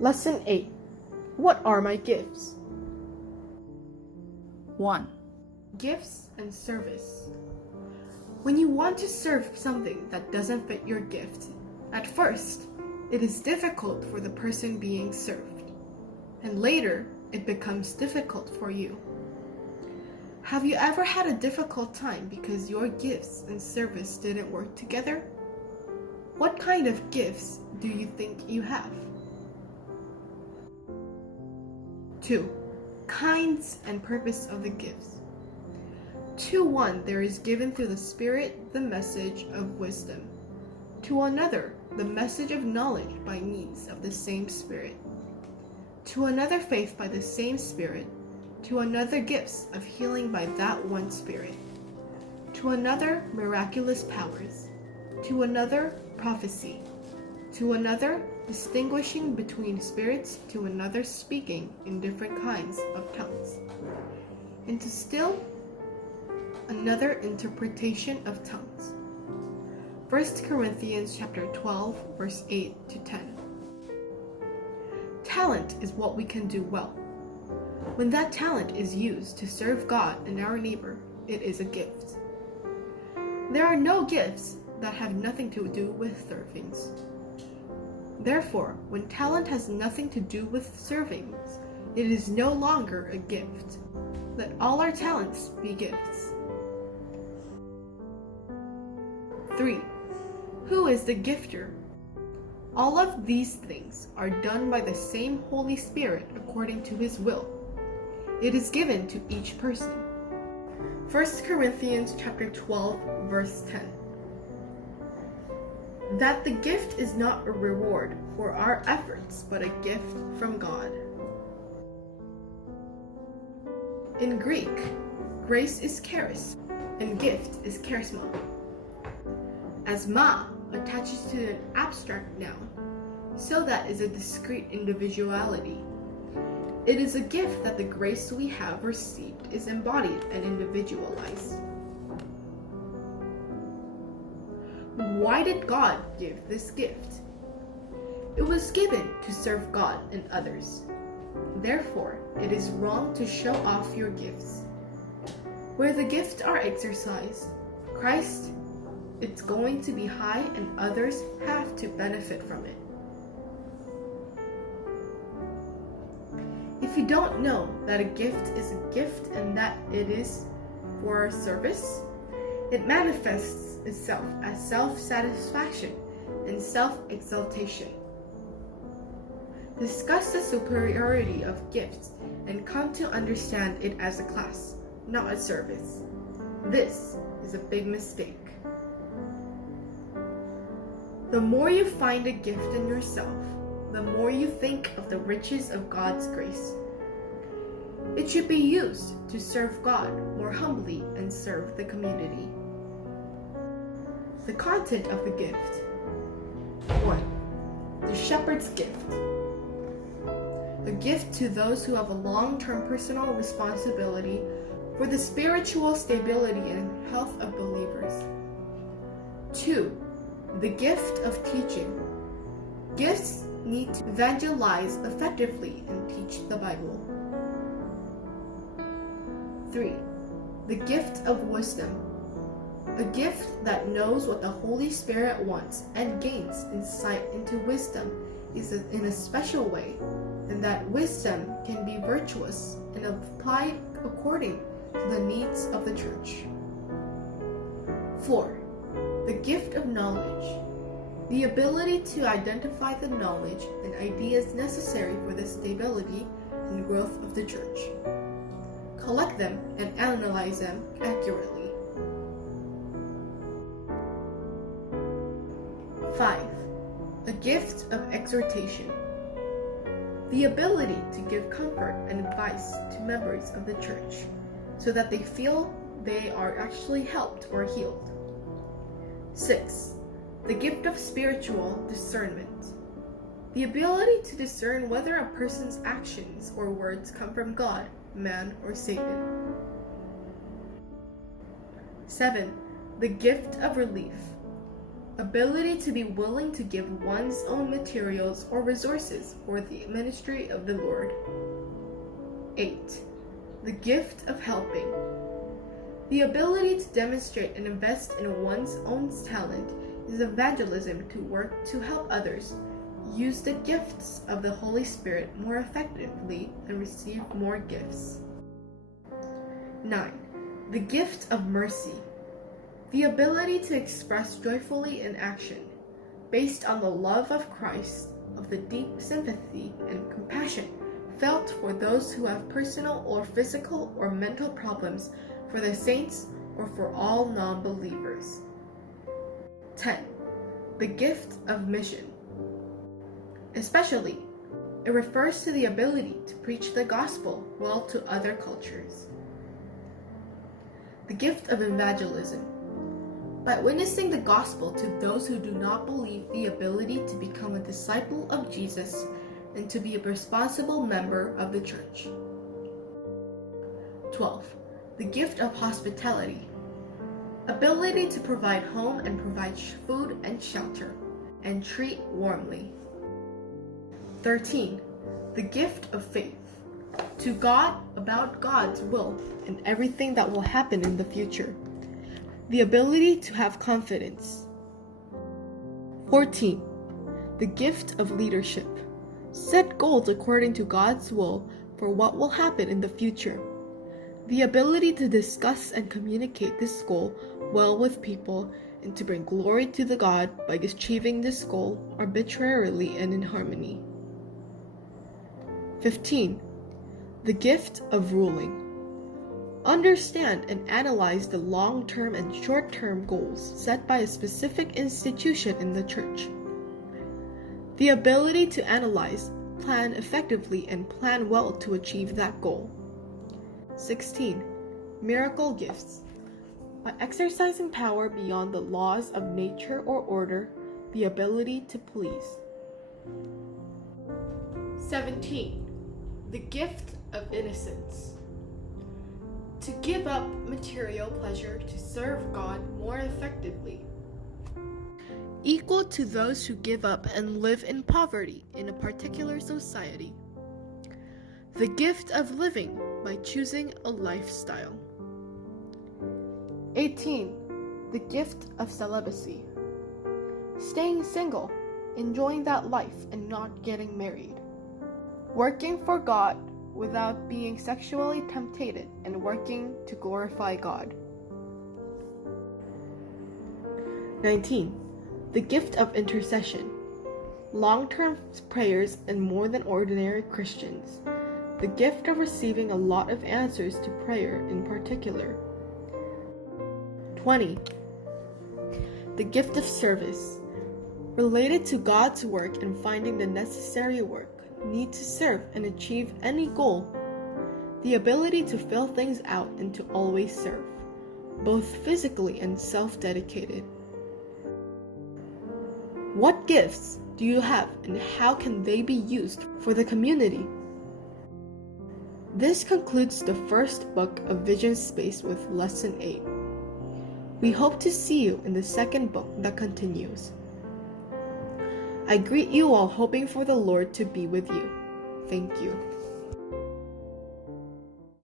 Lesson 8. What are my gifts? 1. Gifts and service. When you want to serve something that doesn't fit your gift, at first, it is difficult for the person being served, and later, it becomes difficult for you. Have you ever had a difficult time because your gifts and service didn't work together? What kind of gifts do you think you have? 2. Kinds and purpose of the gifts. To one there is given through the Spirit the message of wisdom, to another the message of knowledge by means of the same Spirit, to another faith by the same Spirit, to another gifts of healing by that one Spirit, to another miraculous powers, to another prophecy, to another distinguishing between spirits, to another speaking in different kinds of tongues, and to still another interpretation of tongues. 1 Corinthians chapter 12, verse 8 to 10. Talent is what we can do well. When that talent is used to serve God and our neighbor, it is a gift. There are no gifts that have nothing to do with servings. Therefore, when talent has nothing to do with servings, it is no longer a gift. Let all our talents be gifts. 3. Who is the gifter? All of these things are done by the same Holy Spirit according to His will. It is given to each person. 1 Corinthians chapter 12, verse 10. That the gift is not a reward for our efforts, but a gift from God. In Greek, grace is charis, and gift is charisma. As ma attaches to an abstract noun, so that is a discrete individuality. It is a gift that the grace we have received is embodied and individualized. Why did God give this gift? It was given to serve God and others. Therefore, it is wrong to show off your gifts. Where the gifts are exercised, Christ, it's going to be high and others have to benefit from it. If you don't know that a gift is a gift and that it is for our service, it manifests itself as self-satisfaction and self-exaltation. Discuss the superiority of gifts and come to understand it as a class, not a service. This is a big mistake. The more you find a gift in yourself, the more you think of the riches of God's grace. It should be used to serve God more humbly and serve the community. The content of the gift. 1. The shepherd's gift. A gift to those who have a long-term personal responsibility for the spiritual stability and health of believers. 2. The gift of teaching. Gifts need to evangelize effectively and teach the Bible. 3. The gift of wisdom. A gift that knows what the Holy Spirit wants and gains insight into wisdom is in a special way, and that wisdom can be virtuous and applied according to the needs of the church. 4. The gift of knowledge. The ability to identify the knowledge and ideas necessary for the stability and growth of the church. Collect them and analyze them accurately. 5. A gift of exhortation. The ability to give comfort and advice to members of the church so that they feel they are actually helped or healed. 6. The gift of spiritual discernment. The ability to discern whether a person's actions or words come from God, man, or Satan. 7. The gift of relief. ability to be willing to give one's own materials or resources for the ministry of the Lord. 8. The gift of helping. The ability to demonstrate and invest in one's own talent is evangelism, to work to help others use the gifts of the Holy Spirit more effectively and receive more gifts. 9. The gift of mercy. The ability to express joyfully in action, based on the love of Christ, of the deep sympathy and compassion felt for those who have personal or physical or mental problems, for the saints or for all non-believers. 10. The gift of mission. Especially, it refers to the ability to preach the gospel well to other cultures. The gift of evangelism. By witnessing the gospel to those who do not believe, the ability to become a disciple of Jesus and to be a responsible member of the church. 12. The gift of hospitality. Ability to provide home and provide food and shelter, and treat warmly. 13. The gift of faith. To God about God's will and everything that will happen in the future. The ability to have confidence. 14. The gift of leadership. Set goals according to God's will for what will happen in the future. The ability to discuss and communicate this goal well with people and to bring glory to the God by achieving this goal arbitrarily and in harmony. 15. The gift of ruling. Understand and analyze the long-term and short-term goals set by a specific institution in the church. The ability to analyze, plan effectively, and plan well to achieve that goal. 16. Miracle gifts. By exercising power beyond the laws of nature or order, the ability to please. 17. The gift of innocence. To give up material pleasure to serve God more effectively. Equal to those who give up and live in poverty in a particular society. The gift of living by choosing a lifestyle. 18. The gift of celibacy. Staying single, enjoying that life and not getting married. Working for God without being sexually tempted and working to glorify God. 19. The gift of intercession. Long-term prayers and more than ordinary Christians. The gift of receiving a lot of answers to prayer in particular. 20. The gift of service. Related to God's work and finding the necessary work, need to serve and achieve any goal. The ability to fill things out and to always serve, both physically and self-dedicated. What gifts do you have and how can they be used for the community? This concludes the first book of Vision Space with Lesson 8. We hope to see you in the second book that continues. I greet you all, hoping for the Lord to be with you. Thank you.